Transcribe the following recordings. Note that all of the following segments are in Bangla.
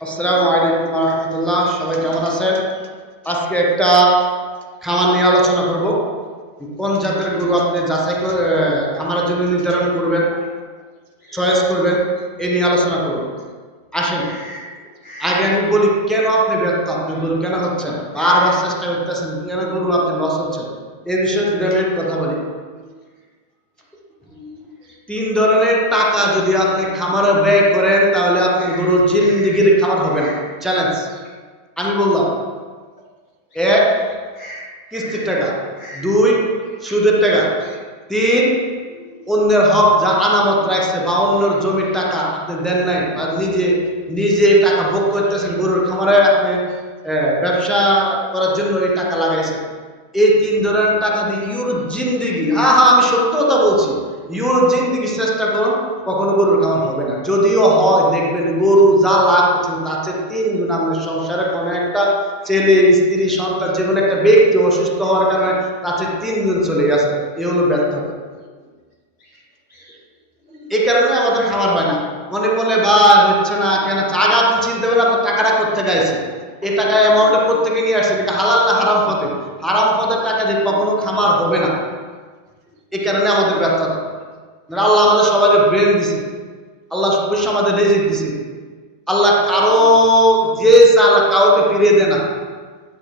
আসসালামু আলাইকুম রহমতুল্লাহ সবাই কেমন আছেন? আজকে একটা খামার নিয়ে আলোচনা করব। কোন জাতের গরু আপনি যাচাই করে খামারের জন্য নির্ধারণ করবেন চয়েস করবেন এই নিয়ে আলোচনা করব। আসেন, আগে আমি বলি কেন আপনি ব্যর্থ? আপনি গরু কেন হচ্ছেন? বারবার চেষ্টা করতেছেন, কেন গরু আপনি লস হচ্ছেন? এই বিষয়ে যদি আমি কথা বলি তিন ধরনের টাকা যদি আপনি খামারে ব্যয় করেন, তাহলে আপনি গরুর জিন্দিগির খাবার হবে না চ্যালেঞ্জ আমি বললাম, এক, কিস্তির টাকা। দুই, সুদের টাকা। তিন, অন্যের হক যা আনামত রাখছে বা অন্যের জমির টাকা আপনি দেন নাই বা নিজে নিজে টাকা ভোগ করতেছেন গরুর খামারে, আপনি ব্যবসা করার জন্য এই টাকা লাগাইছেন। এই তিন ধরনের টাকা দিয়ে ইউর জিন্দিগি। হ্যাঁ হ্যাঁ আমি সত্য কথা বলছি ইউর জিন্দিগি চেষ্টা করুন কখনো গরুর খামার হবে না। যদিও হয়, দেখবেন গরু যা করছেন তার চেয়ে তিন গুণ আপনার সংসারে কোনো একটা ছেলে, স্ত্রী, সন্তান, যে কোনো একটা ব্যক্তি অসুস্থ হওয়ার কারণে তার চেয়ে তিন গুণ চলে গেছে। এ হলো ব্যর্থ। এই কারণে আমাদের খাবার হয় না। মনে বলে বা হচ্ছে না, কেন টাকা চিনতে পারেন আপনার টাকাটা করতে গাইছে এই টাকা অ্যামাউন্টটা প্রত্যেকে নিয়ে আসছে? এটা হালাল না হারাম পথে? হারাম পথের টাকা দিয়ে কখনো খামার হবে না। এই কারণে আমাদের ব্যর্থতা। না আল্লাহ আমাদের সবাইকে ব্রেন দিছে। আল্লাহ অবশ্য আমাদের রেজিক দিছে। আল্লাহ কারও যে আল্লাহ কাউকে ফিরিয়ে দেয় না।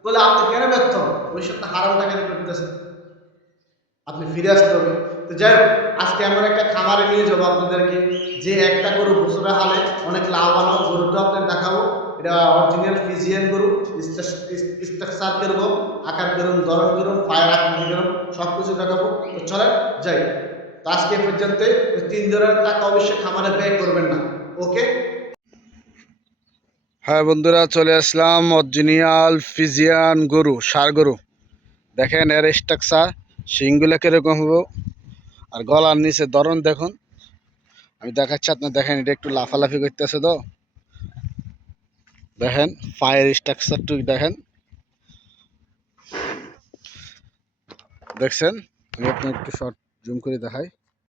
বলে, আপনি কেন ব্যর্থ? ভবিষ্যৎটা হারাম টাকা দিয়ে করতেছেন আপনি ফিরে আসতে হবে। তো যাই হোক, আজকে এমন একটা খামারে নিয়ে যাব আপনাদেরকে, যে একটা গরু বছরে হালে অনেক লাভবান গরুটা আপনার দেখাবো। এটা অরিজিনাল ফিজিয়ান গরু। স্ট্রাকচার কীরকম? আকার কীরকম? ধরন কীরকম? ফায়ার আকৃতি কীরকম? সব কিছু দেখাবো চলেন, যাই। আজকে পর্যন্ত তিন ধরনের টাকা অবশ্যই খামারে ব্যয় করবেন না। ওকে? হ্যাঁ বন্ধুরা, চলে আসলাম অরিজিনাল ফিজিয়ান গরু, সার গরু। দেখেন এর স্ট্রাকচার শিংগুলো কীরকম হব? আর গলার নিচে ধরন দেখুন। আমি দেখাচ্ছি, আপনার দেখেন, এটা একটু লাফালাফি করতেছে তো। দেখেন, পায়ের স্ট্রাকচারটু দেখেন। দেখছেন? আমি আপনার একটু শর্ট জুম করে দেখাই।